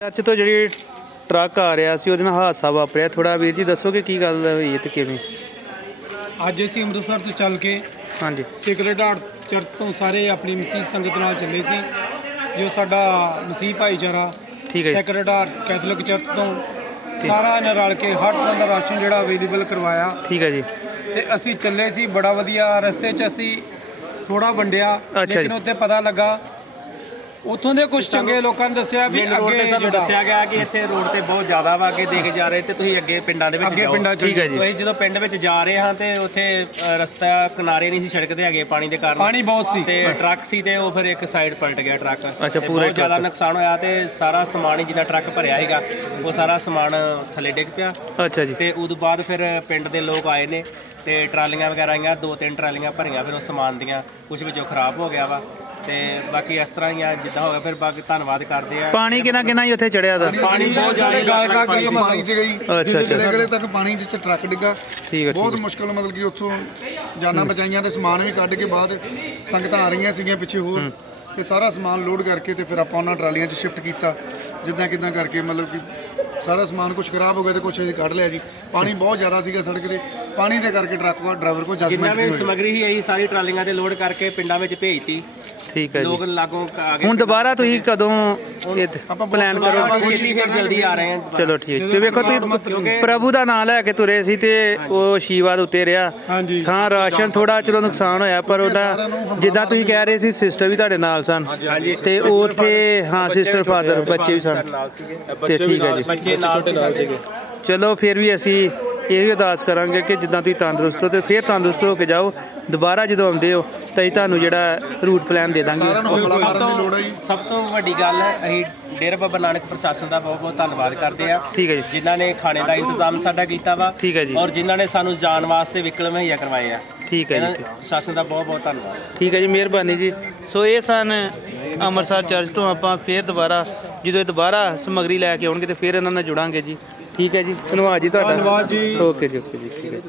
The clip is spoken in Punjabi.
ਚਰਚ ਤੋਂ ਜਿਹੜੀ ਟਰੱਕ ਆ ਰਿਹਾ ਸੀ ਉਹਦੇ ਨਾਲ ਹਾਦਸਾ ਵਾਪਰਿਆ। ਥੋੜਾ ਵੀਰ ਜੀ ਦੱਸੋਗੇ ਕੀ ਗੱਲ ਹੋਈ ਹੈ ਤੇ ਕਿਵੇਂ? ਅੱਜ ਅਸੀਂ ਅੰਮ੍ਰਿਤਸਰ ਤੋਂ ਚੱਲ ਕੇ ਹਾਂਜੀ। ਸੇਕਰੇਟ ਹਾਰਟ ਚਰਚ ਤੋਂ ਸਾਰੇ ਆਪਣੀ ਮਸੀਹ ਸੰਗਤ ਨਾਲ ਚੱਲੇ ਸੀ ਜੋ ਸਾਡਾ ਮਸੀਹ ਭਾਈਚਾਰਾ ਠੀਕ ਹੈ। ਸੇਕਰੇਟ ਹਾਰਟ ਕੈਥੋਲਿਕ ਚਰਚ ਤੋਂ ਸਾਰਾ ਇਹਨਾਂ ਰਲ ਕੇ ਹਰ ਤਰ੍ਹਾਂ ਦਾ ਰਾਸ਼ਨ ਜਿਹੜਾ ਅਵੇਲੇਬਲ ਕਰਵਾਇਆ। ਠੀਕ ਹੈ ਜੀ। ਤੇ ਅਸੀਂ ਚੱਲੇ ਸੀ ਬੜਾ ਵਧੀਆ ਰਸਤੇ 'ਚ ਅਸੀਂ ਥੋੜਾ ਵੰਡਿਆ ਲੇਕਿਨ। ਉੱਥੇ ਪਤਾ ਲੱਗਾ ਉੱਥੋਂ ਦੇ ਕੁਝ ਚੰਗੇ ਲੋਕਾਂ ਨੇ ਦੱਸਿਆ ਵੀ ਮੇਨ ਰੋਡ ਤੇ ਅੱਗੇ ਸਾਨੂੰ ਜਿਹੜਾ ਦੱਸਿਆ ਗਿਆ ਕਿ ਇੱਥੇ ਰੋਡ ਤੇ ਬਹੁਤ ਜ਼ਿਆਦਾ ਵਾ ਅੱਗੇ ਦੇਖ ਜਾ ਰਹੇ ਤੇ ਤੁਸੀਂ ਅੱਗੇ ਪਿੰਡਾਂ ਦੇ ਵਿੱਚ ਅੱਗੇ ਜਾਓ। ਪਿੰਡਾਂ 'ਚ ਠੀਕ ਹੈ ਜੀ। ਤੁਸੀਂ ਜਦੋਂ ਪਿੰਡ ਵਿੱਚ ਜਾ ਰਹੇ ਹਾਂ ਤੇ ਉੱਥੇ ਅ, ਰਸਤਾ ਕਿਨਾਰੇ ਨਹੀਂ ਸੀ ਸੜਕ ਦੇ ਹੈਗੇ ਪਾਣੀ ਦੇ ਕਾਰਨ। ਪਾਣੀ ਬਹੁਤ ਸੀ। ਤੇ ਟਰੱਕ ਸੀ ਤੇ ਉਹ ਫਿਰ ਇੱਕ ਸਾਈਡ ਪਲਟ ਗਿਆ ਟਰੱਕ। ਅੱਛਾ, ਤੇ ਪੂਰਾ ਹੀ ਬਹੁਤ ਜ਼ਿਆਦਾ ਟਰੱਕ। ਨੁਕਸਾਨ ਹੋਇਆ ਤੇ ਸਾਰਾ ਸਮਾਨ ਹੀ ਜਿੰਨਾ ਟਰੱਕ ਭਰਿਆ ਸੀਗਾ ਉਹ ਸਾਰਾ ਸਮਾਨ ਥੱਲੇ ਡਿੱਗ ਪਿਆ। ਅੱਛਾ ਜੀ। ਤੇ ਉਦੋਂ ਬਾਅਦ ਫਿਰ ਪਿੰਡ ਦੇ ਲੋਕ ਆਏ ਨੇ ਤੇ ਟਰਾਲੀਆਂ ਵਗੈਰਾ ਆਈਆਂ ਦੋ ਤਿੰਨ ਟਰਾਲੀਆਂ ਭਰੀਆਂ ਫਿਰ ਉਹ ਸਮਾਨ ਦੀਆਂ ਕੁਝ ਵਿੱਚੋਂ ਖਰਾਬ ਹੋ ਗਿਆ ਵਾ। ਤੇ ਬਾਕੀ ਇਸ ਤਰ੍ਹਾਂ ਹੀ ਆ ਜਿੱਦਾਂ ਹੋ ਗਿਆ ਫਿਰ ਬਾਕੀ ਧੰਨਵਾਦ ਕਰਦੇ ਆ। ਪਾਣੀ ਕਿੰਨਾ ਕਿੰਨਾ ਹੀ ਉੱਥੇ ਚੜਿਆ ਦਾ? ਪਾਣੀ ਬਹੁਤ ਜ਼ਿਆਦਾ ਗਾਲ ਕਾ ਗੱਲ ਮਾਰੀ ਸੀ। ਗਈ ਅੱਛਾ ਅੱਛਾ ਅਗਲੇ ਤੱਕ ਪਾਣੀ ਜਿੱਚ ਟਰੱਕ ਡਿੱਗਾ। ਠੀਕ ਹੈ ਬਹੁਤ ਮੁਸ਼ਕਲ ਮਤਲਬ ਕਿ ਉੱਥੋਂ ਜਾਨਾਂ ਬਚਾਈਆਂ ਤੇ ਸਮਾਨ ਵੀ ਕੱਢ ਕੇ ਬਾਅਦ ਸੰਗਤਾਂ ਆ ਰਹੀਆਂ ਸੀਗੀਆਂ ਪਿੱਛੇ ਹੋਰ। ਤੇ ਸਾਰਾ ਸਮਾਨ ਲੋਡ ਕਰਕੇ ਤੇ ਫਿਰ ਆਪਾਂ ਉਹਨਾਂ ਟਰਾਲੀਆਂ 'ਚ ਸ਼ਿਫਟ ਕੀਤਾ। ਜਿੱਦਾਂ ਕਿਦਾਂ ਕਰਕੇ ਮਤਲਬ ਕਿ ਸਾਰਾ ਸਮਾਨ ਕੁਝ ਖਰਾਬ ਹੋ ਗਿਆ ਤੇ ਕੁਝ ਅਸੀਂ ਕੱਢ ਲਿਆ ਜੀ। ਪਾਣੀ ਬਹੁਤ ਜ਼ਿਆਦਾ ਸੀਗਾ ਸੜਕ ਤੇ। ਪਾਣੀ ਦੇ ਕਰਕੇ ਟਰੱਕ ਦਾ ਡਰਾਈਵਰ ਕੋ ਜਿੰਨਾ ਜਜਮੈਂਟ ਵੀ ਸਮਗਰੀ ਸੀ ਅਸੀਂ ਸਾਰੀ ਟਰਾਲੀਆਂ ਤੇ ਲੋਡ ਕਰਕੇ ਪਿੰਡਾਂ ਵਿੱਚ ਭੇਜਤੀ। ਠੀਕ ਹੈ ਲੋਕ ਜੀ ਲਾਗੋਂ ਆ ਗਏ ਹੁਣ ਦੁਬਾਰਾ ਤੁਸੀਂ ਕਦੋਂ ਇਹ ਪਲਾਨ ਕਰੋ? ਛੇਤੀ ਫਿਰ ਜਲਦੀ ਆ ਰਹੇ ਹਾਂ। ਚਲੋ ਠੀਕ ਤੇ ਵੇਖੋ ਤੁਸੀਂ ਪ੍ਰਭੂ ਦਾ ਨਾਮ ਲੈ ਕੇ ਤੁਰੇ ਸੀ ਤੇ ਉਹ ਆਸ਼ੀਰਵਾਦ ਉੱਤੇ ਰਿਹਾ। ਹਾਂਜੀ। ਹਾਂ ਰਾਸ਼ਨ ਥੋੜਾ ਚਲੋ ਨੁਕਸਾਨ ਹੋਇਆ ਪਰ ਉਹਦਾ ਜਿੱਦਾਂ ਤੁਸੀਂ ਕਹਿ ਰਹੇ ਸੀ ਸਿਸਟਰ ਵੀ ਤੁਹਾਡੇ ਨਾਲ ਸਨ। ਹਾਂਜੀ ਤੇ ਉਹ ਉੱਥੇ ਹਾਂ ਸਿਸਟਰ ਫਾਦਰ ਬੱਚੇ ਵੀ ਸਨ। ਨਾਲ ਸੀਗੇ। ਤੇ ਠੀਕ ਹੈ ਜੀ। ਬੱਚੇ ਨਾਲ ਸੀਗੇ। ਚਲੋ ਫਿਰ ਵੀ ਅਸੀਂ ਇਹ ਵੀ ਅਰਦਾਸ ਕਰਾਂਗੇ ਕਿ ਜਿੱਦਾਂ ਤੁਸੀਂ ਤੰਦਰੁਸਤ ਹੋ ਤੇ ਫਿਰ ਤੰਦਰੁਸਤ ਹੋ ਕੇ ਜਾਓ। ਦੁਬਾਰਾ ਜਦੋਂ ਆਉਂਦੇ ਹੋ ਤਾਂ ਅਸੀਂ ਤੁਹਾਨੂੰ ਜਿਹੜਾ ਰੂਟ ਪਲਾਨ ਦੇ ਦਾਂਗੇ। ਸਾਰਿਆਂ ਨੂੰ ਹੰਬਲਾ ਸਭ ਮਾਰਨ ਦੀ ਲੋੜ ਹੈ ਜੀ। ਤੋਂ ਸਭ ਤੋਂ ਵੱਡੀ ਗੱਲ ਹੈ ਅਸੀਂ ਡੇਰਾ ਬਾਬਾ ਨਾਨਕ ਪ੍ਰਸ਼ਾਸਨ ਦਾ ਬਹੁਤ ਬਹੁਤ ਧੰਨਵਾਦ ਕਰਦੇ ਆ ਠੀਕ ਹੈ ਜੀ। ਜਿਨ੍ਹਾਂ ਨੇ ਖਾਣੇ ਦਾ ਇੰਤਜ਼ਾਮ ਸਾਡਾ ਕੀਤਾ ਵਾ ਠੀਕ ਹੈ ਜੀ। ਔਰ ਜਿਨ੍ਹਾਂ ਨੇ ਸਾਨੂੰ ਜਾਣ ਵਾਸਤੇ ਵਿਕਲ ਮੁਹੱਈਆ ਕਰਵਾਏ ਆ। ਠੀਕ ਹੈ ਇਹਨਾਂ ਜੀ ਪ੍ਰਸ਼ਾਸਨ ਦਾ ਬਹੁਤ ਬਹੁਤ ਧੰਨਵਾਦ। ਠੀਕ ਹੈ ਜੀ ਮਿਹਰਬਾਨੀ ਜੀ। ਸੋ ਇਹ ਸਨ ਅੰਮ੍ਰਿਤਸਰ ਚਰਚ ਤੋਂ ਆਪਾਂ ਫੇਰ ਦੁਬਾਰਾ ਜਦੋਂ ਇਹ ਦੁਬਾਰਾ ਸਮਗਰੀ ਲੈ ਕੇ ਆਉਣਗੇ ਤੇ ਫਿਰ ਇਹਨਾਂ ਨਾਲ ਜੁੜਾਂਗੇ ਜੀ। ਠੀਕ ਹੈ ਜੀ। ਧੰਨਵਾਦ ਜੀ ਤੁਹਾਡਾ। ਧੰਨਵਾਦ ਜੀ। ਓਕੇ ਜੀ ਓਕੇ ਜੀ ਠੀਕ ਹੈ